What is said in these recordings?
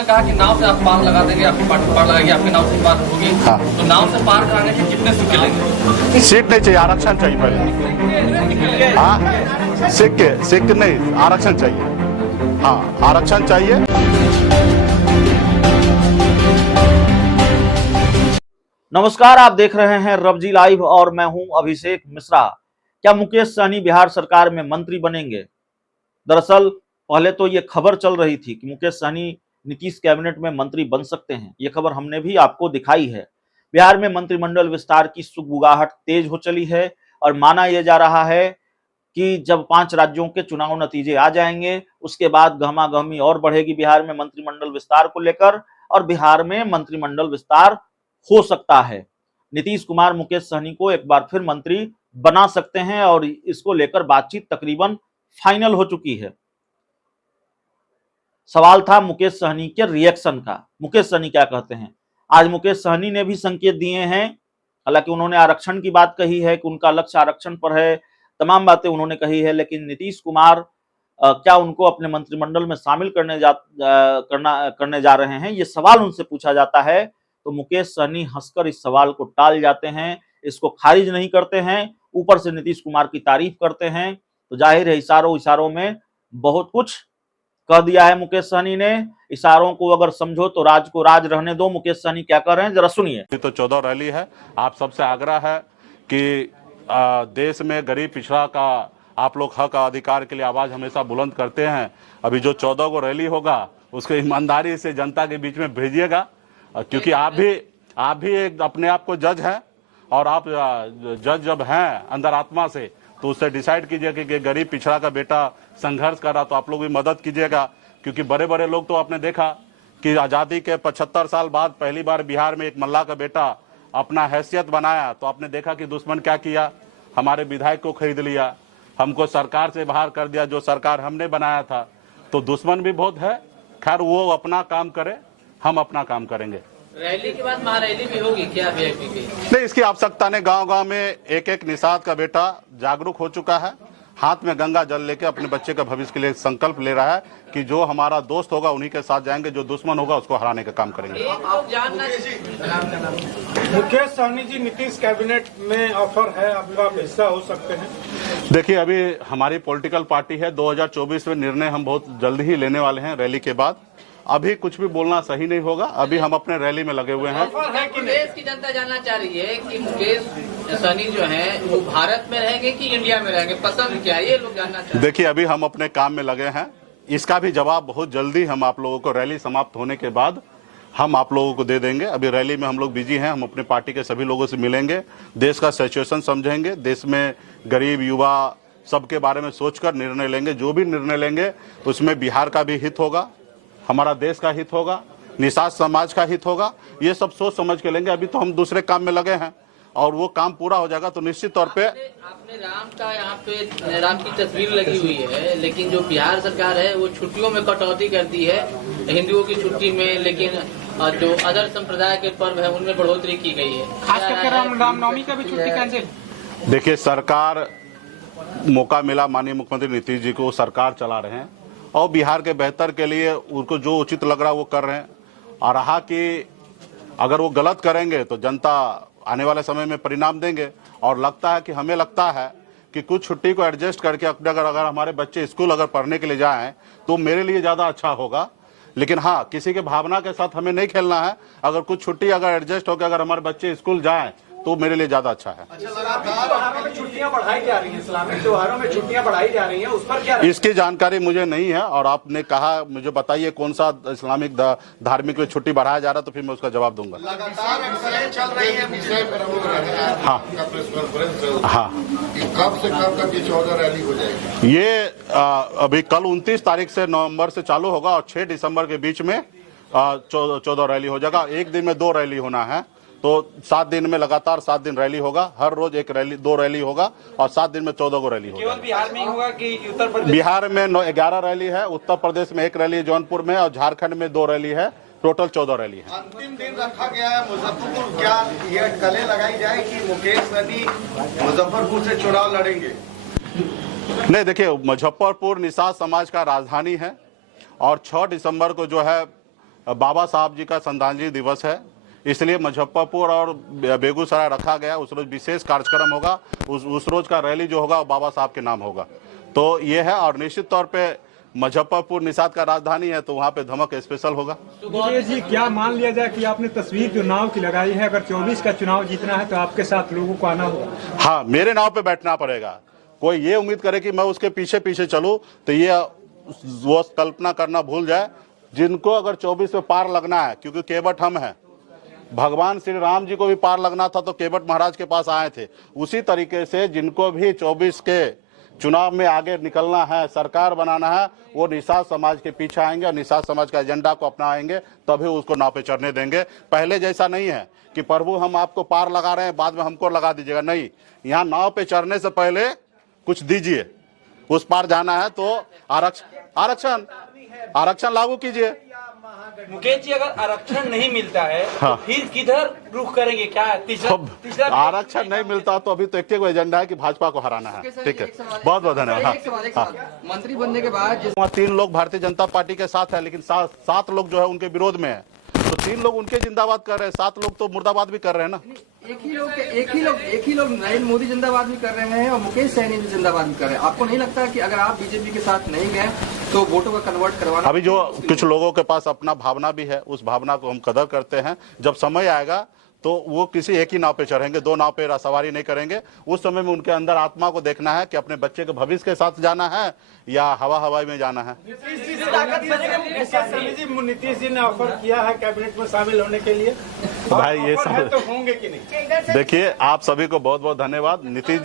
आपने कहा कि नाव से आप पार लगा देंगे, आपकी पार्टी पार लगाएगी, आपकी नाव से पार होगी। हाँ। तो नाव से पार कराने के कितने सिक्के लेंगे? सीट नहीं चाहिए, आरक्षण चाहिए पहले। हाँ, सिक्के नहीं, आरक्षण चाहिए। हाँ, आरक्षण चाहिए। नमस्कार, आप देख रहे हैं रबजी लाइव और मैं हूं अभिषेक मिश्रा। क्या मुकेश सहनी बिहार सरकार में मंत्री बनेंगे? दरअसल पहले तो ये खबर चल रही थी कि मुकेश सहनी नीतीश कैबिनेट में मंत्री बन सकते हैं। ये खबर हमने भी आपको दिखाई है। बिहार में मंत्रिमंडल विस्तार की सुगबुगाहट तेज हो चली है और माना यह जा रहा है कि जब 5 राज्यों के चुनाव नतीजे आ जाएंगे उसके बाद गहमागहमी और बढ़ेगी बिहार में मंत्रिमंडल विस्तार को लेकर, और बिहार में मंत्रिमंडल विस्तार हो सकता है। नीतीश कुमार मुकेश सहनी को एक बार फिर मंत्री बना सकते हैं और इसको लेकर बातचीत तकरीबन फाइनल हो चुकी है। सवाल था मुकेश सहनी के रिएक्शन का, मुकेश सहनी क्या कहते हैं। आज मुकेश सहनी ने भी संकेत दिए हैं, हालांकि उन्होंने आरक्षण की बात कही है कि उनका लक्ष्य आरक्षण पर है, तमाम बातें उन्होंने कही है, लेकिन नीतीश कुमार क्या उनको अपने मंत्रिमंडल में शामिल करने जा रहे हैं, ये सवाल उनसे पूछा जाता है तो मुकेश सहनी हंसकर इस सवाल को टाल जाते हैं, इसको खारिज नहीं करते हैं, ऊपर से नीतीश कुमार की तारीफ करते हैं। तो जाहिर है इशारों में बहुत कुछ कह दिया है मुकेश सहनी ने। इशारों को अगर समझो तो राज को राज रहने दो। मुकेश सहनी क्या कर रहे हैं जरा सुनिए। तो 14 रैली है। आप सबसे आग्रह है कि देश में गरीब पिछड़ा का आप लोग हक अधिकार के लिए आवाज हमेशा बुलंद करते हैं। अभी जो 14 को रैली होगा उसको ईमानदारी से जनता के बीच में भेजिएगा, क्योंकि आप भी एक अपने आप को जज हैं, और आप जज जब हैं अंदर आत्मा से तो उससे डिसाइड कीजिए कि गरीब पिछड़ा का बेटा संघर्ष कर रहा तो आप लोग भी मदद कीजिएगा। क्योंकि बड़े बड़े लोग तो आपने देखा कि आज़ादी के 75 साल बाद पहली बार बिहार में एक मल्ला का बेटा अपना हैसियत बनाया तो आपने देखा कि दुश्मन क्या किया, हमारे विधायक को खरीद लिया, हमको सरकार से बाहर कर दिया जो सरकार हमने बनाया था। तो दुश्मन भी बहुत है। खैर वो अपना काम करे, हम अपना काम करेंगे। रैली के बाद महारैली भी होगी क्या वीआईपी की? नहीं, इसकी आवश्यकता नहीं। गांव-गांव में एक निषाद का बेटा जागरूक हो चुका है, हाथ में गंगा जल लेके अपने बच्चे का भविष्य के लिए संकल्प ले रहा है कि जो हमारा दोस्त होगा उन्हीं के साथ जाएंगे, जो दुश्मन होगा उसको हराने का काम करेंगे। मुकेश सहनी जी, नीतीश कैबिनेट में ऑफर है, आपका हिस्सा हो सकते हैं? देखिए, अभी हमारी पॉलिटिकल पार्टी है, 2024 में निर्णय हम बहुत जल्द ही लेने वाले हैं रैली के बाद। अभी कुछ भी बोलना सही नहीं होगा, अभी हम अपने रैली में लगे हुए हैं। देश की जनता जानना चाह रही है कि मुकेश सहनी जो है वो भारत में रहेंगे कि इंडिया में रहेंगे, पसंद क्या है, ये लोग जानना चाहते हैं। देखिए, अभी हम अपने काम में लगे हैं, इसका भी जवाब बहुत जल्दी हम आप लोगों को रैली समाप्त होने के बाद हम आप लोगों को दे देंगे। अभी रैली में हम लोग बिजी हैं, हम अपने पार्टी के सभी लोगों से मिलेंगे, देश का सिचुएशन समझेंगे, देश में गरीब युवा सबके बारे में सोचकर निर्णय लेंगे। जो भी निर्णय लेंगे उसमें बिहार का भी हित होगा, हमारा देश का हित होगा, निषाद समाज का हित होगा। ये सब सोच समझ के लेंगे। अभी तो हम दूसरे काम में लगे हैं और वो काम पूरा हो जाएगा तो निश्चित तौर पे। आपने राम का यहाँ पे राम की तस्वीर लगी हुई है, लेकिन जो बिहार सरकार है वो छुट्टियों में कटौती कर दी है, हिंदुओं की छुट्टी में, लेकिन जो अदर संप्रदाय के पर्व है उनमें बढ़ोतरी की गई है। खास करके रामनवमी का भी छुट्टी कैंसिल। देखिए, सरकार मौका मिला, माननीय मुख्यमंत्री नीतीश जी को सरकार चला रहे हैं और बिहार के बेहतर के लिए उनको जो उचित लग रहा है वो कर रहे हैं। और रहा कि अगर वो गलत करेंगे तो जनता आने वाले समय में परिणाम देंगे। और लगता है कि हमें लगता है कि कुछ छुट्टी को एडजस्ट करके अगर हमारे बच्चे स्कूल अगर पढ़ने के लिए जाएं तो मेरे लिए ज़्यादा अच्छा होगा। लेकिन हाँ, किसी के भावना के साथ हमें नहीं खेलना है। अगर कुछ छुट्टी अगर एडजस्ट होकर अगर हमारे बच्चे स्कूल जाएं तो मेरे लिए ज्यादा अच्छा है। त्योहारों में छुट्टियां बढ़ाई जा रही हैं, इस्लामिक त्योहारों में छुट्टियां बढ़ाई जा रही हैं, उस पर क्या? इसकी जानकारी मुझे नहीं है और आपने कहा मुझे बताइए कौन सा इस्लामिक धार्मिक में छुट्टी बढ़ाया जा रहा है तो फिर मैं उसका जवाब दूंगा। लगातार चल रही है विषय पर। हाँ हाँ, कब से कब तक ये 14 रैली हो जाएगी? ये अभी कल 29 तारीख से नवंबर से चालू होगा और 6 दिसंबर के बीच में 14 रैली हो जाएगा। एक दिन में 2 रैली होना है तो 7 दिन में लगातार 7 दिन रैली होगा। हर रोज 2 रैली होगा और 7 दिन में 14 को रैली होगा। केवल बिहार में ही होगा कि उत्तर प्रदेश? बिहार में 11 रैली है, उत्तर प्रदेश में 1 रैली जौनपुर में और झारखंड में 2 रैली है, टोटल 14 रैली है। अंतिम दिन रखा गया है मुजफ्फरपुर। क्या ये गले लगाई जाए कि मुकेश सहनी मुजफ्फरपुर से चुनाव लड़ेंगे? नहीं, देखिए, मुजफ्फरपुर निषाद समाज का राजधानी है और 6 दिसंबर को जो है बाबा साहब जी का श्रद्धांजलि दिवस है, इसलिए मुजफ्फरपुर और बेगूसराय रखा गया। उस रोज विशेष कार्यक्रम होगा, उस रोज का रैली जो होगा वो बाबा साहब के नाम होगा। तो ये है, और निश्चित तौर पे मुजफ्फरपुर निषाद का राजधानी है, तो वहाँ पे धमक स्पेशल होगा। नीतीश जी, क्या मान लिया जाए कि आपने तस्वीर चुनाव की लगाई है, अगर 24 का चुनाव जीतना है तो आपके साथ लोगों को आना होगा? हाँ, मेरे नाव पे बैठना पड़ेगा। कोई ये उम्मीद करे कि मैं उसके पीछे पीछे चलूं तो ये वो कल्पना करना भूल जाए। जिनको अगर 24 में पार लगना है, क्योंकि केवट हम हैं, भगवान श्री राम जी को भी पार लगना था तो केवट महाराज के पास आए थे। उसी तरीके से जिनको भी 24 के चुनाव में आगे निकलना है, सरकार बनाना है, वो निषाद समाज के पीछे आएंगे और निषाद समाज का एजेंडा को अपनाएंगे, तभी उसको नाव पे चढ़ने देंगे। पहले जैसा नहीं है कि प्रभु हम आपको पार लगा रहे हैं, बाद में हमको लगा दीजिएगा। नहीं, यहाँ नाव पे चढ़ने से पहले कुछ दीजिए। उस पार जाना है तो आरक्षण लागू कीजिए। मुकेश जी, अगर आरक्षण नहीं मिलता है हाँ। तो फिर किधर रुख करेंगे? क्या तीसरा आरक्षण नहीं मिलता तो अभी तो एक एजेंडा है कि भाजपा को हराना है। ठीक है, बहुत बहुत धन्यवाद। मंत्री बनने के बाद 3 लोग भारतीय जनता पार्टी के साथ है, लेकिन 7 लोग जो है उनके विरोध में है। तो 3 लोग उनके जिंदाबाद कर रहे हैं, 7 लोग तो मुर्दाबाद भी कर रहे हैं ना। एक ही लोग नरेंद्र मोदी जिंदाबाद भी कर रहे हैं और मुकेश सहनी भी जिंदाबाद भी कर रहे हैं। आपको नहीं लगता कि अगर आप बीजेपी के साथ नहीं गए तो वोटों का कन्वर्ट करवाना? अभी जो कुछ लोगों के पास अपना भावना भी है, उस भावना को हम कदर करते हैं। जब समय आएगा तो वो किसी एक ही नाव पे चढ़ेंगे, 2 नाव पे सवारी नहीं करेंगे। उस समय में उनके अंदर आत्मा को देखना है कि अपने बच्चे के भविष्य के साथ जाना है या हवाई में जाना है। नीतीश जी ने ऑफर किया है कैबिनेट में शामिल होने के लिए, भाई ये सब तो होंगे कि नहीं? देखिए, आप सभी को बहुत बहुत धन्यवाद। नीतीश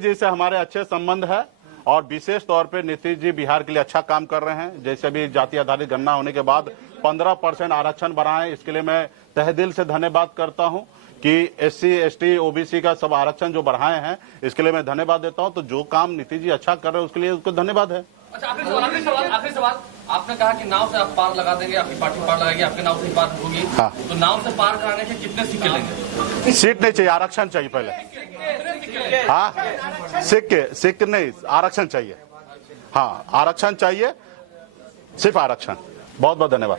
जी से हमारे अच्छे संबंध है और विशेष तौर पे नीतीश जी बिहार के लिए अच्छा काम कर रहे हैं। जैसे भी जाति आधारित गणना होने के बाद 15% आरक्षण बढ़ाएं, इसके लिए मैं तहे दिल से धन्यवाद करता हूं कि SC, ST, OBC का सब आरक्षण जो बढ़ाए हैं, इसके लिए मैं धन्यवाद देता हूं। तो जो काम नीतीश जी अच्छा कर रहे हैं उसके लिए उसको धन्यवाद है। अच्छा, आखिरी सवाल। आपने कहा कि नाव से आप पार लगा देंगे, आपकी पार्टी पार लगाएगी, आपके नाव से पार होगी। हाँ। तो नाव से पार कराने के कितने सिक्के लेंगे? सीट नहीं चाहिए, आरक्षण चाहिए पहले। हाँ, सिक्के नहीं, आरक्षण चाहिए। हाँ, आरक्षण चाहिए, सिर्फ आरक्षण। बहुत बहुत धन्यवाद।